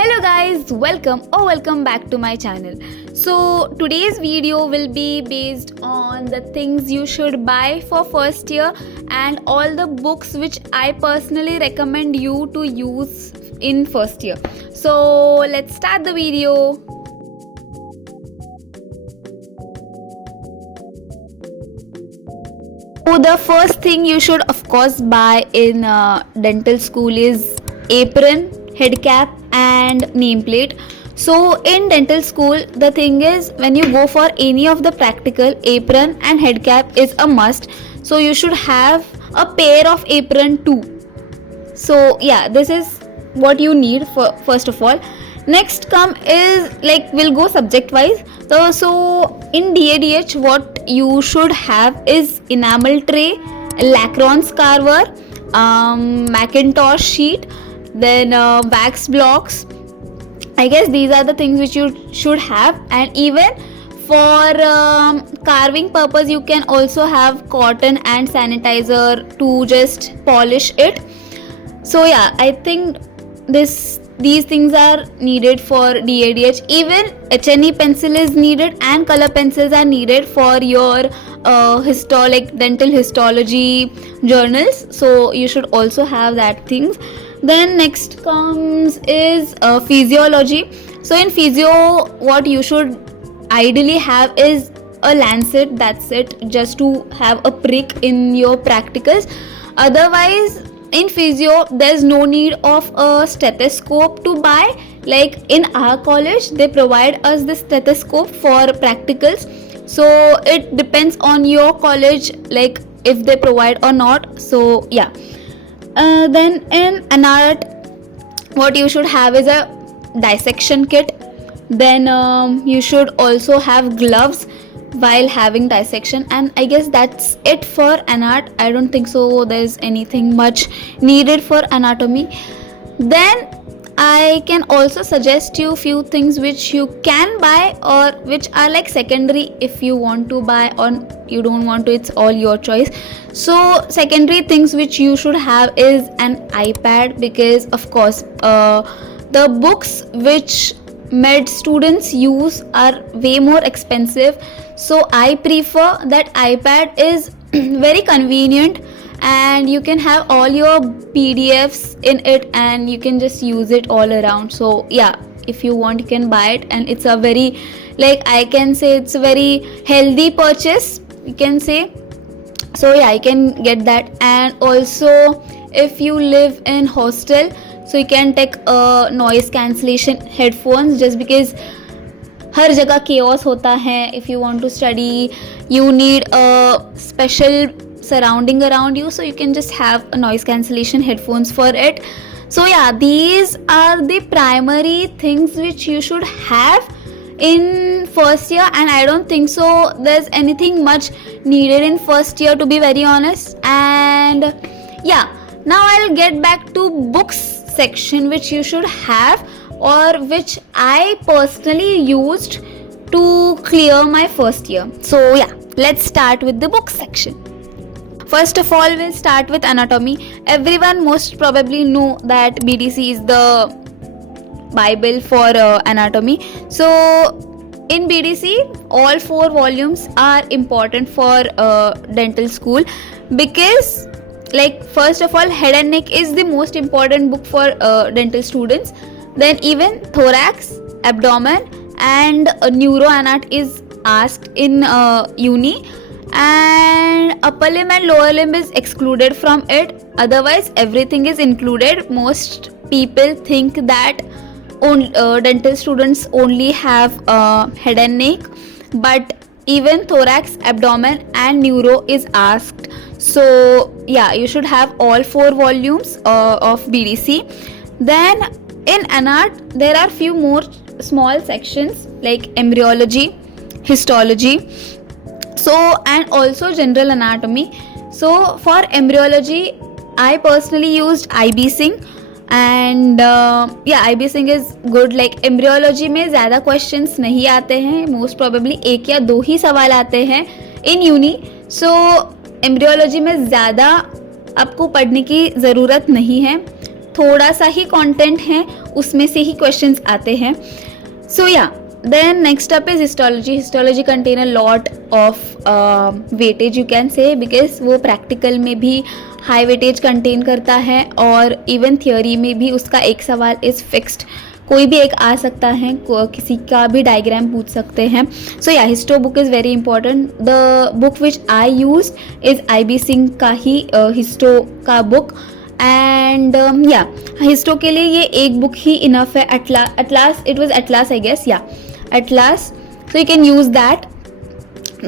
Hello guys, welcome back to my channel. So today's video will be based on the things you should buy for first year and all the books which I personally recommend you to use in first year. So let's start the video. So the first thing you should of course buy in dental school is apron, head cap and nameplate. So in dental school the thing is, when you go for any of the practical, apron and head cap is a must. So you should have a pair of apron too. So yeah, this is what you need for first of all. Next come is, like, we'll go subject wise. So in DADH what you should have is enamel tray, Lacrons carver, Macintosh sheet, then wax blocks. I guess these are the things which you should have. And even for carving purpose you can also have cotton and sanitizer to just polish it. So yeah, I think these things are needed for DADH. Even HNE pencil is needed and color pencils are needed for your dental histology journals. So you should also have that things. Then next comes is physiology. So in physio what you should ideally have is a lancet, that's it, just to have a prick in your practicals. Otherwise in physio there's no need of a stethoscope to buy. Like in our college they provide us the stethoscope for practicals, so it depends on your college, like if they provide or not. So yeah. Then in anat what you should have is a dissection kit. Then you should also have gloves while having dissection, and I guess that's it for anat. I don't think so there's anything much needed for anatomy. Then I can also suggest you few things which you can buy or which are like secondary. If you want to buy or you don't want to, it's all your choice. So secondary things which you should have is an iPad, because of course the books which med students use are way more expensive. So I prefer that iPad is very convenient and you can have all your PDFs in it and you can just use it all around. So yeah, if you want you can buy it, and it's a very, like, I can say it's a very healthy purchase, you can say. So yeah, you can get that. And also if you live in hostel, so you can take noise cancellation headphones, just because हर जगह chaos होता है. If you want to study you need a special surrounding around you, so you can just have a noise cancellation headphones for it. So yeah, these are the primary things which you should have in first year, and I don't think so there's anything much needed in first year, to be very honest. And yeah, now I'll get back to books section which you should have, or which I personally used to clear my first year. So yeah, let's start with the book section. First of all, we'll start with anatomy. Everyone most probably know that BDC is the Bible for anatomy. So in BDC all 4 volumes are important for dental school, because, like, first of all, head and neck is the most important book for dental students. Then even thorax, abdomen and neuro anat is asked in uni, and upper limb and lower limb is excluded from it. Otherwise everything is included. Most people think that dental students only have head and neck, but even thorax, abdomen and neuro is asked. So yeah, you should have all 4 volumes of BDC. Then in anat there are few more small sections like embryology, histology, so and also general anatomy. So for embryology I personally used IB Singh, and yeah, IB Singh is good. Like embryology में ज़्यादा questions नहीं आते हैं, most probably 1 या 2 ही सवाल आते हैं in uni. So embryology में ज़्यादा आपको पढ़ने की ज़रूरत नहीं है. थोड़ा सा ही कंटेंट है, उसमें से ही क्वेश्चंस आते हैं. सो या then next up is histology contain a lot of weightage you can say, because वो practical में भी high weightage contain करता है और even theory में भी उसका एक सवाल is fixed, कोई भी एक आ सकता है, किसी का भी डायग्राम पूछ सकते हैं. So yeah histo book is very important. The book which I use is IB Singh का ही हिस्टो का बुक. एंड या हिस्टो के लिए ये एक बुक ही इनफ है. Atlas it was atlas I guess, yeah atlas, so you can use that.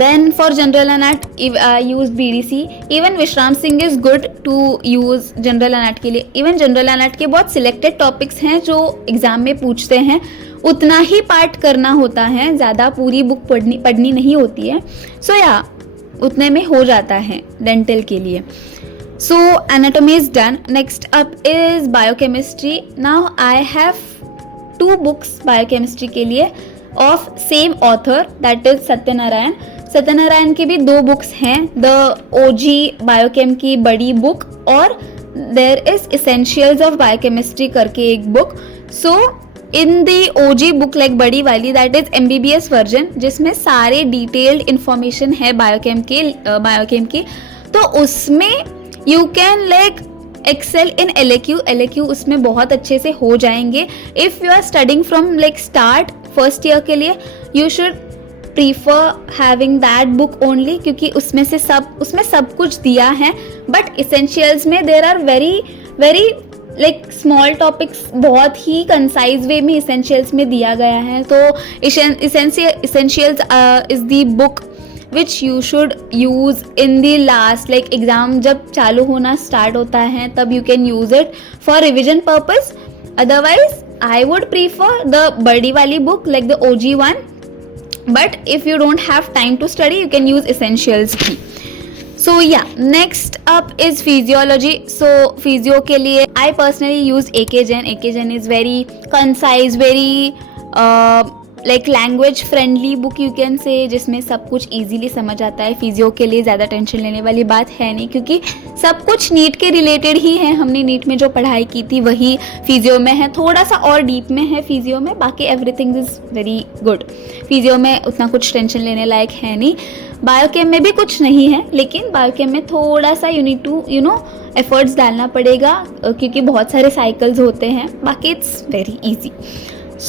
Then for general anat use BDC. even विश्राम Singh is good to use general anat के लिए. even general anat के बहुत selected topics हैं जो exam में पूछते हैं, उतना ही पार्ट करना होता है, ज़्यादा पूरी बुक पढ़नी नहीं होती है. सो या उतने में हो जाता है डेंटल के लिए. So anatomy is done. Next up is biochemistry. Now I have 2 books biochemistry के लिए of same author, that is Satyanarayan. Satyanarayan की भी 2 बुक्स हैं, द OG बायोकेम की बड़ी बुक और there is essentials of biochemistry करके एक book. So in the OG book like बड़ी वाली, दैट इज MBBS वर्जन, जिसमें सारे डिटेल्ड इंफॉर्मेशन है बायोकेम की, तो उसमें you can like excel in LAQ उसमें बहुत अच्छे से हो जाएंगे. If you are studying from like start first year के लिए, you should prefer having that book only, क्योंकि उसमें सब कुछ दिया है. बट इसेंशियल्स में there are very like small topics, बहुत ही कंसाइज वे में इसेंशियल्स में दिया गया है. तो essentials is the book which you should use in the last, like exam जब चालू होना स्टार्ट होता है तब you can use it for revision purpose. Otherwise I would prefer the बड़ी वाली book like the OG one, but if you don't have time to study you can use essentials भी. So yeah, next up is physiology. So physio के लिए I personally use AK Jain is very concise, very like language friendly book you can say, जिसमें सब कुछ easily समझ आता है. Physio के लिए ज़्यादा टेंशन लेने वाली बात है नहीं, क्योंकि सब कुछ नीट के रिलेटेड ही है. हमने नीट में जो पढ़ाई की थी वही फिजियो में है, थोड़ा सा और डीप में है फिजियो में, बाकी everything is very good. Physio में उतना कुछ टेंशन लेने लायक है नहीं. बायोकेम में भी कुछ नहीं है, लेकिन बायोकेम में थोड़ा सा यू नीड टू एफर्ट्स डालना पड़ेगा, क्योंकि बहुत सारे साइकिल्स होते हैं. बाकी it's very easy.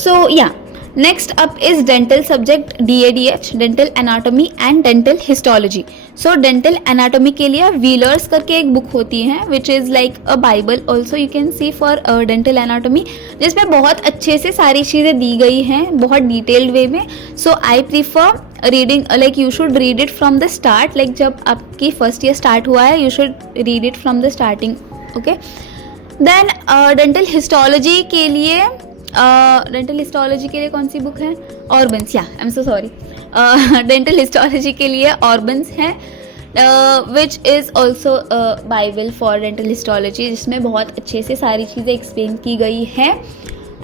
So yeah next up is dental subject, DADH, dental anatomy and dental histology. So dental anatomy के लिए व्हीलर्स करके एक बुक होती है which is like a bible also you can see for dental anatomy, जिसमें बहुत अच्छे से सारी चीज़ें दी गई हैं बहुत डिटेल्ड वे में. So I prefer reading, like you should read it from the start, like जब आपकी फर्स्ट ईयर स्टार्ट हुआ है you should read it from the starting. Okay. Then dental histology के लिए कौन सी बुक है? Orban's. Yeah I am so sorry. Dental histology के लिए ऑर्बन्स है, which is also bible for dental histology, जिसमें बहुत अच्छे से सारी चीज़ें एक्सप्लेन की गई है.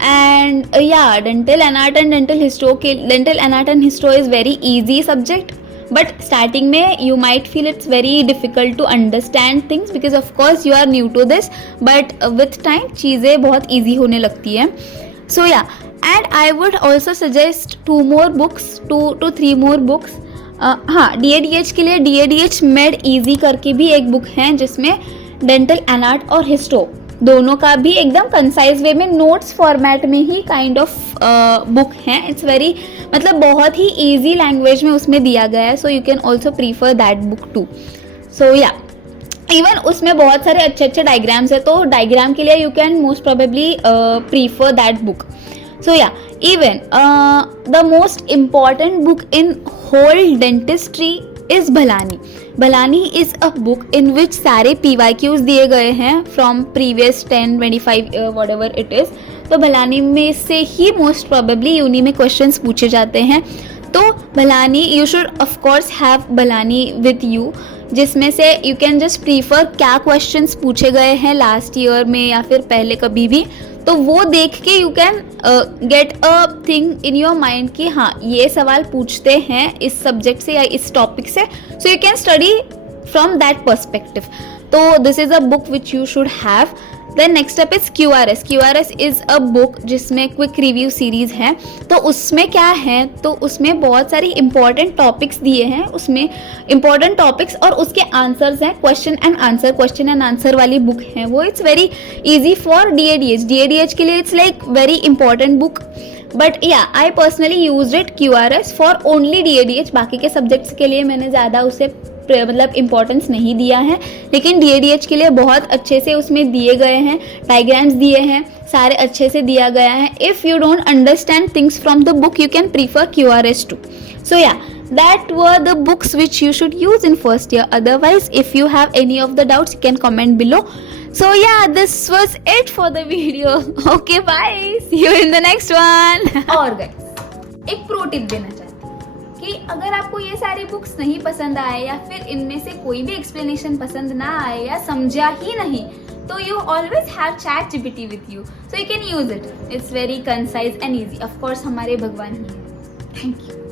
And yeah dental anat and dental anat and histo is very easy subject, but starting में you might feel it's very difficult to understand things, because of course you are new to this, but with time चीज़ें बहुत easy होने लगती है. So yeah, and I would also suggest 2 more books, 2 to 3 more books. हाँ, DADH के लिए DADH Med Easy करके भी एक बुक है, जिसमें डेंटल एनाट और हिस्टो दोनों का भी एकदम कंसाइज वे में नोट्स फॉर्मेट में ही काइंड ऑफ बुक है. इट्स वेरी मतलब बहुत ही ईजी लैंग्वेज में उसमें दिया गया है. So you can also prefer that book too. So yeah even उसमें बहुत सारे अच्छे डायग्राम्स है, तो डायग्राम के लिए you can most probably prefer that book. So yeah even the most important book in whole dentistry is Bhalani. Bhalani is a book in which सारे PYQs दिए गए हैं from previous 10, 25 whatever it is. तो भलानी में से ही मोस्ट प्रोबेबली यूनी में questions पूछे जाते हैं. तो Bhalani you should of course have Bhalani with you, जिसमें से यू कैन जस्ट प्रीफर क्या क्वेश्चंस पूछे गए हैं लास्ट ईयर में या फिर पहले कभी भी, तो वो देख के you can get a thing in your mind कि हाँ ये सवाल पूछते हैं इस सब्जेक्ट से या इस टॉपिक से. So you can study from that perspective. तो this is a book which you should have. Then next up is QRS. QRS is a book जिसमें क्विक रिव्यू सीरीज है. तो उसमें क्या है, तो उसमें बहुत सारी इंपॉर्टेंट टॉपिक्स दिए हैं, उसमें इंपॉर्टेंट टॉपिक्स और उसके आंसर्स हैं. क्वेश्चन एंड आंसर वाली बुक है वो. It's very easy for DADH के लिए. It's like very important book. But yeah I personally use it QRS for only DADH. बाकी के सब्जेक्ट्स के लिए मैंने ज़्यादा उसे मतलब इम्पोर्टेंस नहीं दिया है, लेकिन DADH के लिए बहुत अच्छे से उसमें दिए गए हैं, डायग्राम्स दिए हैं, सारे अच्छे से दिया गया है. If you don't understand things from the book you can prefer QRS too. So yeah, that were the books which you should use in first year. Otherwise, if you have any of the doubts, you can comment below. So yeah, this was it for the video. Okay, bye. See you in the next one. और guys, एक pro tip देना चाहती हूँ कि अगर आपको ये सारी बुक्स नहीं पसंद आए या फिर इनमें से कोई भी एक्सप्लेनेशन पसंद ना आए या समझा ही नहीं, तो you always have ChatGPT with you, so you can use it. It's very concise and easy. Of course, हमारे भगवान ही हैं. Thank you.